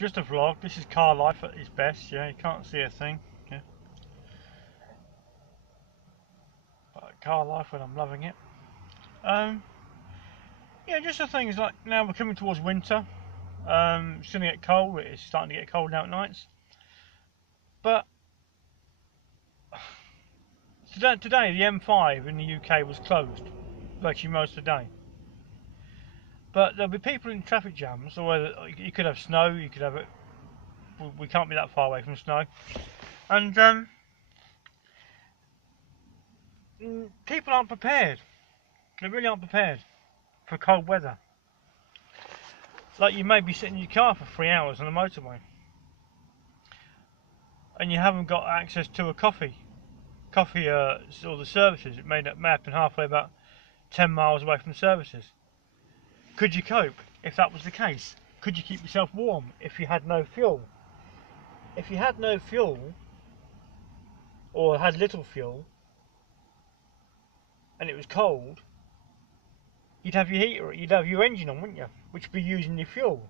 just a vlog. This is car life at its best. Yeah, you can't see a thing. Yeah, but car life when I'm loving it. Um, yeah, just the thing is like now we're coming towards winter. It's gonna get cold. It's starting to get cold now at nights. But today the M5 in the UK was closed virtually most of the day. But there'll be people in traffic jams, or whether you could have snow, you could have it. We can't be that far away from snow, and people aren't prepared. They really aren't prepared for cold weather. Like you may be sitting in your car for 3 hours on the motorway, and you haven't got access to a coffee, or the services. It may happen halfway, about 10 miles away from services. Could you cope if that was the case? Could you keep yourself warm if you had no fuel? If you had no fuel, or had little fuel, and it was cold, you'd have your heater, you'd have your engine on, wouldn't you? Which would be using your fuel.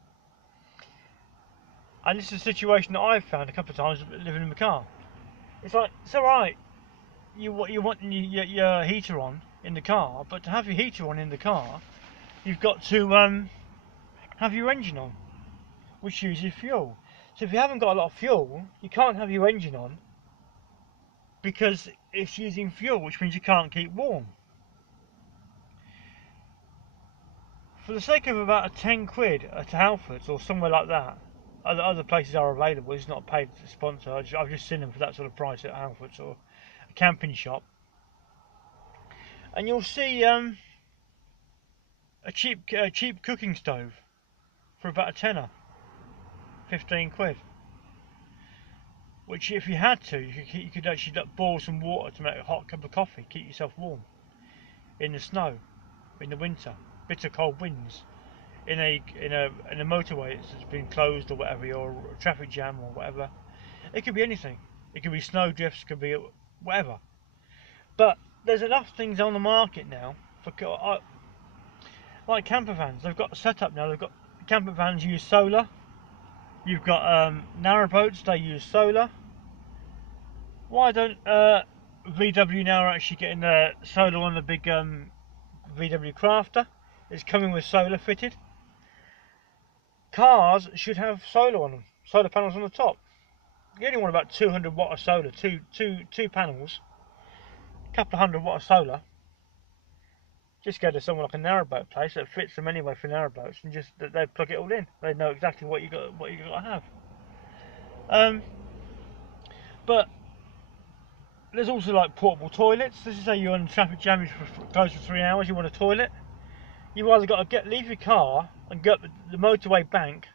And this is a situation that I've found a couple of times living in the car. It's like, it's alright, you want your heater on in the car, but to have your heater on in the car, you've got to have your engine on, which uses fuel. So if you haven't got a lot of fuel, you can't have your engine on because it's using fuel, which means you can't keep warm. For the sake of about a 10 quid at Halfords or somewhere like that, other places are available. It's not a paid sponsor. I've just seen them for that sort of price at Halfords or a camping shop, and you'll see a cheap cooking stove for about a tenner, 15 quid. Which, if you had to, you could actually boil some water to make a hot cup of coffee, keep yourself warm in the snow, in the winter, bitter cold winds, in a motorway that's been closed or whatever, or a traffic jam or whatever. It could be anything. It could be snow drifts, could be whatever. But there's enough things on the market now for like camper vans. They've got set up now. They've got camper vans use solar. You've got narrowboats. They use solar. Why don't VW now are actually getting solar on the big VW Crafter? It's coming with solar fitted. Cars should have solar on them, solar panels on the top. You only want about 200 watt of solar, two panels, a couple of hundred watt of solar. Just go to someone like a narrowboat place that fits them anyway for narrowboats, and just they plug it all in. They know exactly what you got to have. But there's also like portable toilets. This is how you're on traffic jam close for 3 hours. You want a toilet. You've either got to leave your car and go up the motorway bank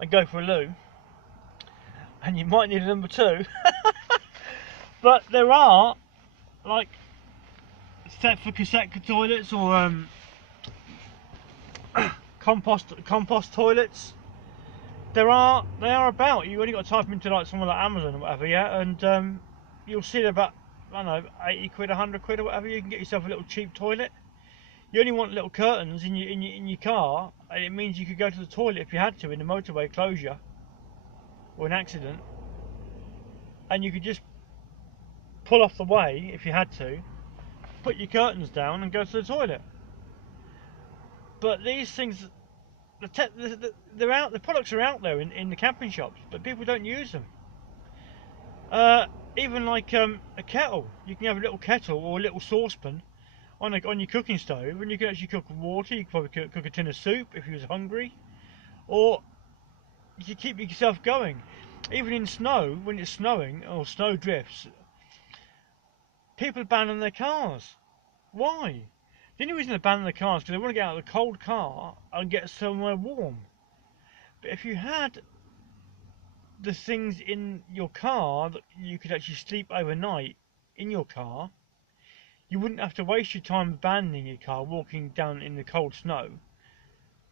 and go for a loo, and you might need a number two. But there are like set for cassette toilets or compost toilets. They are about. You only got to type them into like somewhere like Amazon or whatever, yeah, and you'll see about, I don't know, 80 quid, 100 quid or whatever. You can get yourself a little cheap toilet. You only want little curtains in your car, and it means you could go to the toilet if you had to in the motorway closure or an accident, and you could just pull off the way if you had to, put your curtains down and go to the toilet. But these things, they're out. The products are out there in the camping shops, but people don't use them. Even like a kettle, you can have a little kettle or a little saucepan on your cooking stove, and you can actually cook water. You can probably cook a tin of soup if you was hungry, or you can keep yourself going. Even in snow, when it's snowing or snow drifts, people abandon their cars. Why? The only reason they abandon their cars is because they want to get out of the cold car and get somewhere warm. But if you had the things in your car that you could actually sleep overnight in your car, you wouldn't have to waste your time abandoning your car, walking down in the cold snow,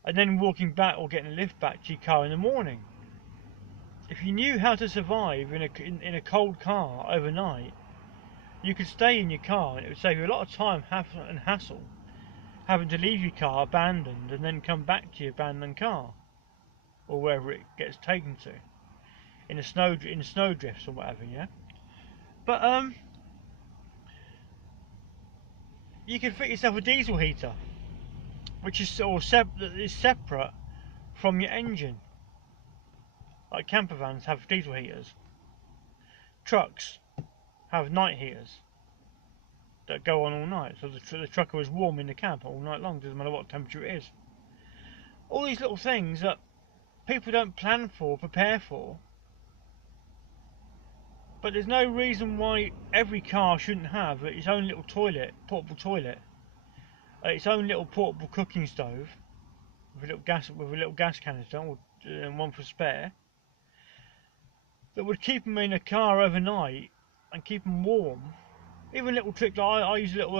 and then walking back or getting a lift back to your car in the morning. If you knew how to survive in a cold car overnight, you could stay in your car, and it would save you a lot of time and hassle having to leave your car abandoned and then come back to your abandoned car. or wherever it gets taken to, in the snow drifts or whatever. Yeah, but you can fit yourself a diesel heater, which is separate from your engine. Like camper vans have diesel heaters. Trucks have night heaters that go on all night, so the trucker is warm in the cab all night long, doesn't matter what temperature it is. All these little things that people don't plan for, prepare for, but there's no reason why every car shouldn't have its own little toilet, portable toilet, its own little portable cooking stove with a little gas canister and one for spare, that would keep them in a car overnight and keep them warm. Even a little trick, like I use a little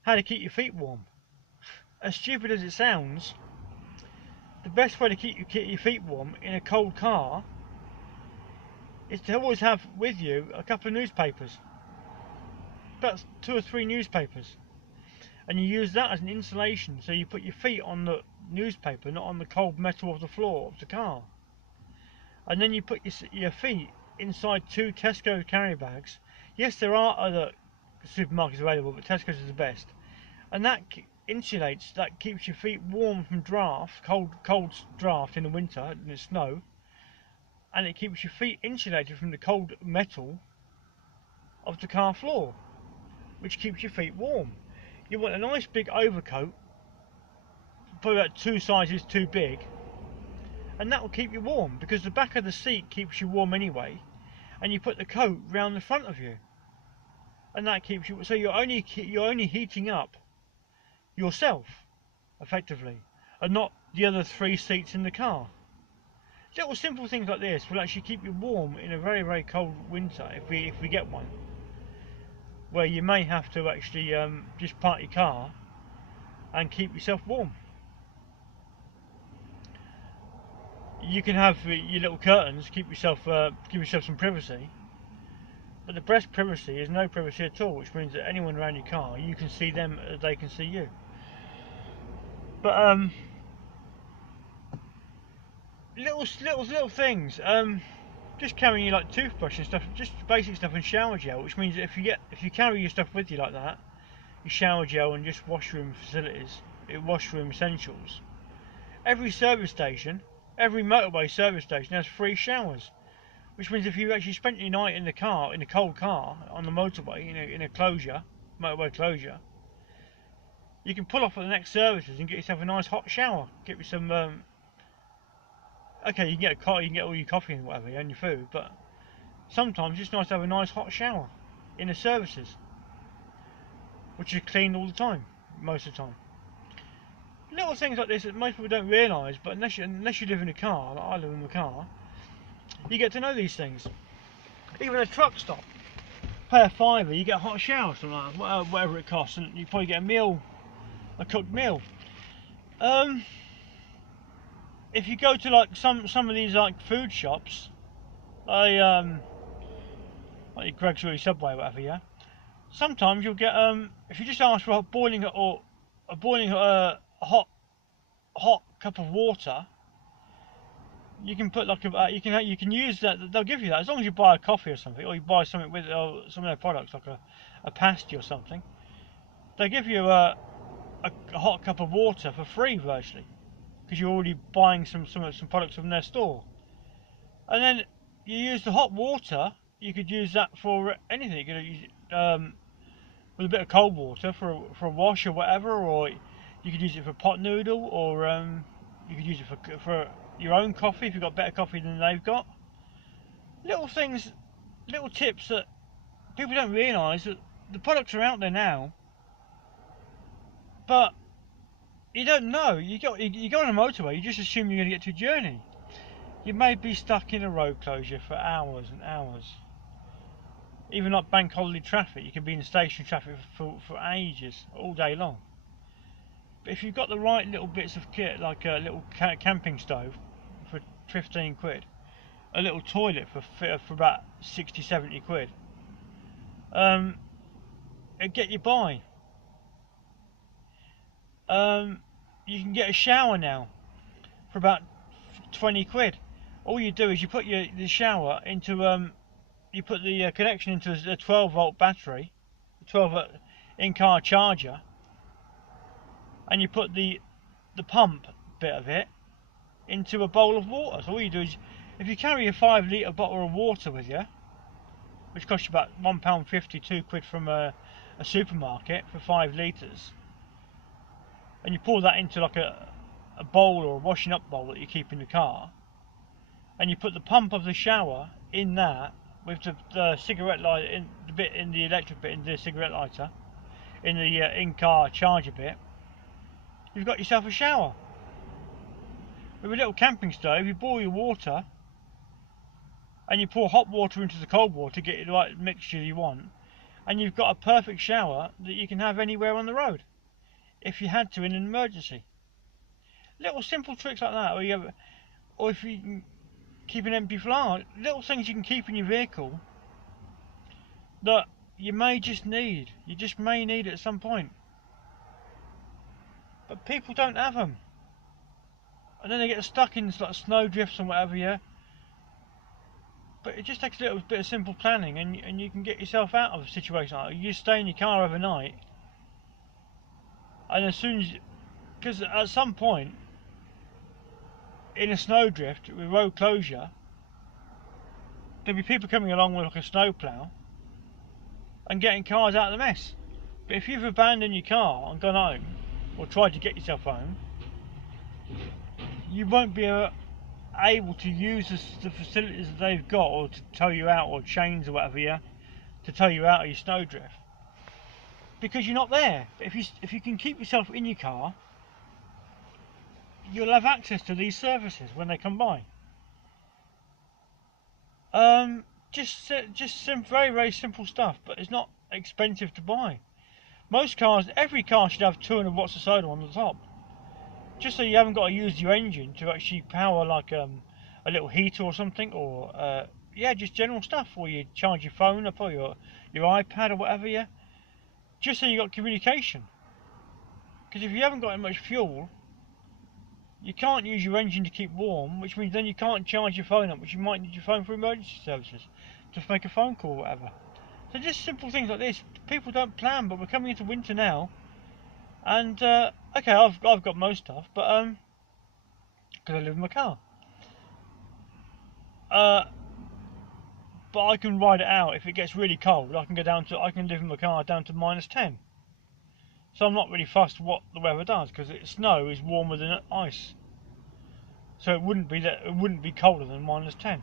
how to keep your feet warm. As stupid as it sounds, the best way to keep your feet warm in a cold car is to always have with you a couple of newspapers, about 2 or 3 newspapers, and you use that as an insulation, so you put your feet on the newspaper, not on the cold metal of the floor of the car. And then you put your feet inside 2 Tesco carry bags. Yes, there are other supermarkets available, but Tesco's is the best. And that insulates, that keeps your feet warm from draft, cold draft in the winter and the snow. And it keeps your feet insulated from the cold metal of the car floor, which keeps your feet warm. You want a nice big overcoat, probably about 2 sizes too big, and that will keep you warm, because the back of the seat keeps you warm anyway, and you put the coat round the front of you, and that keeps you, so you're only heating up yourself effectively, and not the other 3 seats in the car. Little simple things like this will actually keep you warm in a very, very cold winter, if we get one, where you may have to actually just park your car and keep yourself warm. You can have your little curtains, give yourself some privacy, but the best privacy is no privacy at all, which means that anyone around your car, you can see them as they can see you. But little things, just carrying your like toothbrush and stuff, just basic stuff, and shower gel, which means that if you carry your stuff with you like that, your shower gel and just washroom facilities, washroom essentials. Every service station, every motorway service station has free showers, which means if you actually spent your night in the car, in a cold car on the motorway, in a motorway closure, you can pull off at the next services and get yourself a nice hot shower. Get you some. Okay, you can get all your coffee and whatever, and your food, but sometimes it's nice to have a nice hot shower in the services, which is cleaned all the time, most of the time. Little things like this that most people don't realise, but unless you live in a car, like I live in a car, you get to know these things. Even a truck stop, pay a fiver, you get a hot shower, something like that, whatever it costs, and you probably get a cooked meal. If you go to like some of these like food shops, like your Greggs or your Subway or whatever, yeah. Sometimes you'll get if you just ask for a boiling hot cup of water, you can put like you can use that. They'll give you that as long as you buy a coffee or something, or you buy something with some of their products like a pasty or something. They give you a hot cup of water for free virtually, because you're already buying some products from their store. And then you use the hot water. You could use that for anything. You could use with a bit of cold water for a wash or whatever, or you could use it for pot noodle, or you could use it for your own coffee if you've got better coffee than they've got. Little things, little tips that people don't realise, that the products are out there now, but you don't know. You go on a motorway, you just assume you're going to get to your journey. You may be stuck in a road closure for hours and hours. Even like bank holiday traffic, you can be in station traffic for ages, all day long. But if you've got the right little bits of kit, like a little camping stove for 15 quid, a little toilet for about 60, 70 quid, it'd get you by. You can get a shower now for about 20 quid. All you do is you put the shower into you put the connection into a 12-volt battery, 12-volt in-car charger, and you put the pump bit of it into a bowl of water. So all you do is, if you carry a 5-litre bottle of water with you, which costs you about £1.50, 2 quid from a supermarket for 5 litres, and you pour that into like a bowl or a washing up bowl that you keep in the car, and you put the pump of the shower in that with the cigarette lighter, in the bit in the electric bit in the cigarette lighter, in the in-car charger bit, you've got yourself a shower. With a little camping stove, you boil your water and you pour hot water into the cold water, get the right mixture you want, and you've got a perfect shower that you can have anywhere on the road if you had to in an emergency. Little simple tricks like that, or if you can keep an empty flask, little things you can keep in your vehicle that you may just need. You just may need it at some point. But people don't have them. And then they get stuck in like snow drifts and whatever, yeah. But it just takes a little bit of simple planning, and you can get yourself out of a situation like that. You just stay in your car overnight, and as soon as, because at some point in a snowdrift with road closure, there'll be people coming along with like a snowplow and getting cars out of the mess. But if you've abandoned your car and gone home, or tried to get yourself home, you won't be able to use the facilities that they've got, or to tow you out, or chains or whatever, yeah, to tow you out of your snowdrift, because you're not there. But if you can keep yourself in your car, you'll have access to these services when they come by. Just very, very simple stuff, but it's not expensive to buy. Most cars, every car should have 200 watts of solar on the top, just so you haven't got to use your engine to actually power like a little heater or something, or yeah, just general stuff, or you charge your phone up, or your iPad or whatever, yeah, just so you got communication. Because if you haven't got much fuel, you can't use your engine to keep warm, which means then you can't charge your phone up, which you might need your phone for emergency services, to make a phone call or whatever. So just simple things like this. People don't plan, but we're coming into winter now, and okay, I've got most stuff, but because I live in my car, but I can ride it out. If it gets really cold, I can live in my car down to -10. So I'm not really fussed what the weather does, because snow is warmer than ice, so it wouldn't be colder than -10.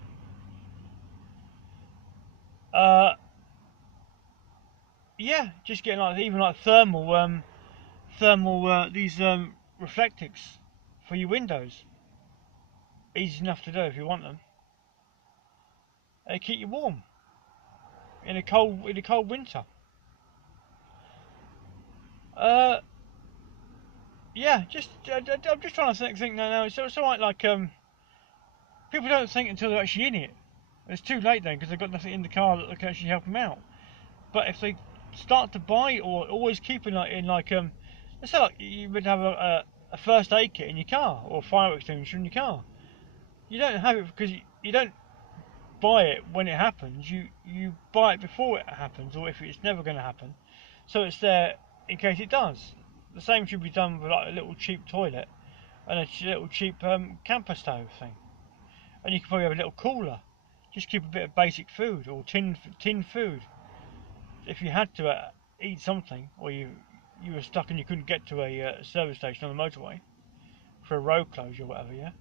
Yeah, just getting like even like thermal these reflectix for your windows. Easy enough to do if you want them. They keep you warm in a cold winter. Yeah, I'm just trying to think now. It's alright, like people don't think until they're actually in it. It's too late then, because they've got nothing in the car that can actually help them out. But if they start to buy, or always keep in like let's say like you would have a first aid kit in your car, or a fire extinguisher in your car. You don't have it because you don't buy it when it happens. You buy it before it happens, or if it's never going to happen, so it's there in case it does. The same should be done with like a little cheap toilet and a little cheap camper stove thing. And you can probably have a little cooler. Just keep a bit of basic food, or tin food. If you had to eat something, or you were stuck and you couldn't get to a service station on the motorway for a road closure or whatever, yeah,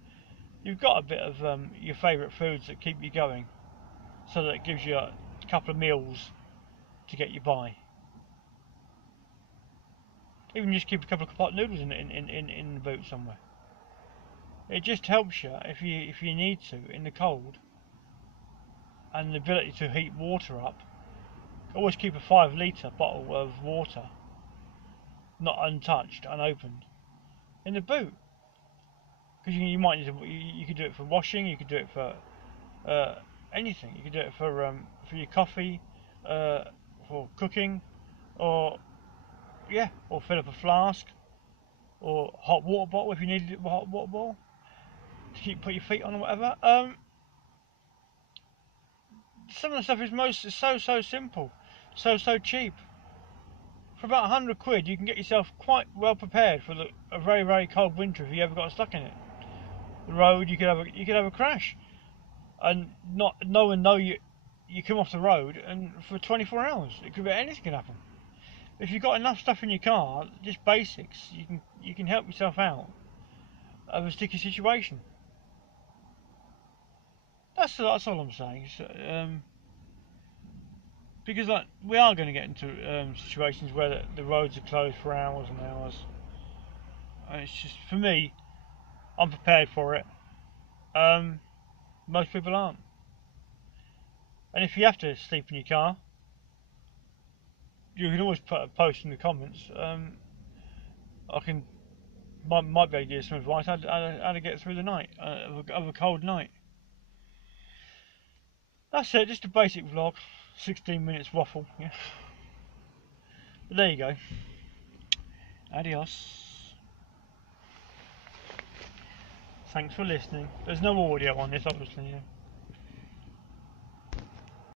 you've got a bit of your favourite foods that keep you going, so that it gives you a couple of meals to get you by. Even just keep a couple of pot noodles in the boot somewhere. It just helps you if you need to in the cold, and the ability to heat water up. Always keep a 5-litre bottle of water, not untouched, unopened, in the boot, because you might need to. You could do it for washing. You could do it for anything. You could do it for your coffee, for cooking, or yeah, or fill up a flask, or hot water bottle if you needed a hot water bottle. keep put your feet on or whatever. Some of the stuff is so simple, so cheap. For about 100 quid, you can get yourself quite well prepared for a very cold winter if you ever got stuck in it. The road, you could have a crash, and no one know you come off the road, and for 24 hours, it could be anything can happen. If you've got enough stuff in your car, just basics, you can help yourself out of a sticky situation. That's all I'm saying. So, because like we are going to get into situations where the roads are closed for hours and hours, and it's just, for me, I'm prepared for it. Most people aren't. And if you have to sleep in your car, you can always put a post in the comments. Might be able to give you some advice how to get through the night of a cold night. That's it, just a basic vlog, 16 minutes waffle. Yeah. But there you go. Adios. Thanks for listening. There's no audio on this, obviously. Yeah.